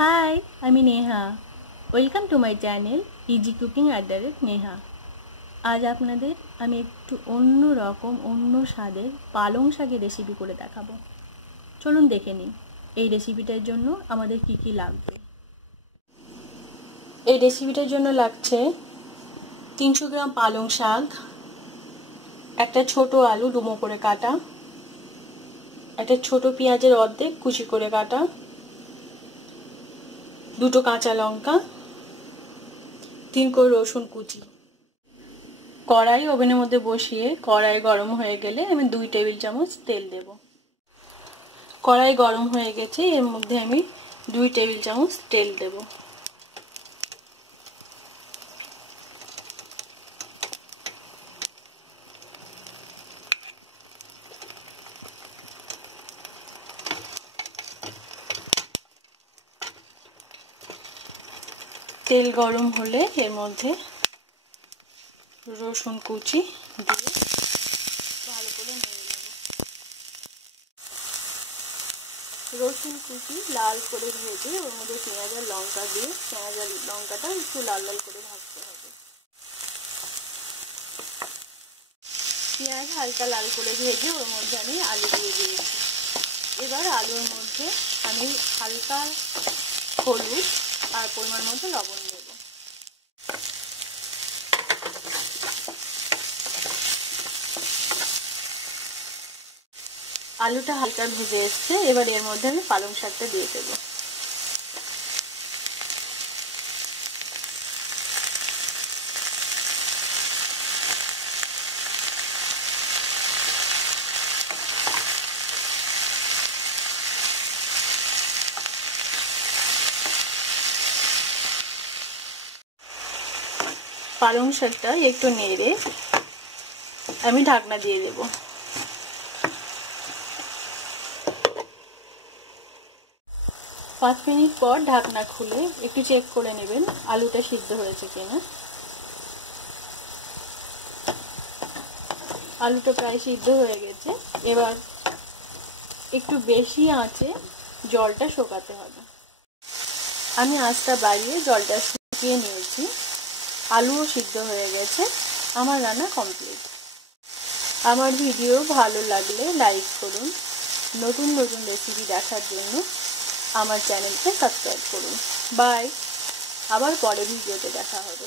High আমি Neha welcome to my channel easy cooking at the rate Neha আজ আপনাদের আমি একটু অন্য রকম, অন্য স্বাদের পালং শাকের রেসিপি করে দেখাবো। চলুন দেখে নিই, এই রেসিপিটার জন্য আমাদের কি কি লাগবে। এই রেসিপিটার জন্য লাগছে তিনশো গ্রাম পালং শাক, একটা ছোট আলু ডুমো করে কাটা, একটা ছোট পেঁয়াজের অর্ধেক কুচি করে কাটা দুটো কাঁচা লঙ্কা, তিন কো রসুন কুচি। কড়াই ওভেনের মধ্যে বসিয়ে কড়াই গরম হয়ে গেলে আমি দুই টেবিল চামচ তেল দেব। কড়াই গরম হয়ে গেছে, এর মধ্যে আমি দুই টেবিল চামচ তেল দেব। তেল গরম হলে এর মধ্যে রসুন কুচি দিয়ে ভালো করে নেড়ে নেব। রসুন কুচি লাল করে ভেজে ওর মধ্যে পেঁয়াজ আর লঙ্কা দিয়ে, পেঁয়াজ লঙ্কাটা একটু লাল লাল করে ভাজতে হবে। পেঁয়াজ হালকা লাল করে ভেজে ওর মধ্যে আমি আলু দিয়ে দিয়েছি। এবার আলুর মধ্যে আমি হালকা হলুদ আর পরিমাণ মতো লবণ দেব। আলুটা হালকা ভেজে এসছে, এবার এর মধ্যে আমি পালং শাকটা দিয়ে দেবো। পালং শাকটা একটু নেড়ে আমি ঢাকনা দিয়ে দেব। পাঁচ মিনিট পর ঢাকনা খুলে একটু চেক করে নেবেন আলুটা সিদ্ধ হয়েছে কিনা। আলুটা প্রায় সিদ্ধ হয়ে গেছে। এবার একটু বেশি আঁচে জলটা শোকাতে হবে। আমি আঁচটা বাড়িয়ে জলটা শুকিয়ে নিয়েছি। আলুও সিদ্ধ হয়ে গেছে। আমার রান্না কমপ্লিট আমার ভিডিও ভালো লাগলে লাইক করুন। নতুন নতুন রেসিপি দেখার জন্য আমার চ্যানেলকে সাবস্ক্রাইব করুন। বাই আবার পরে ভিডিওতে দেখা হবে।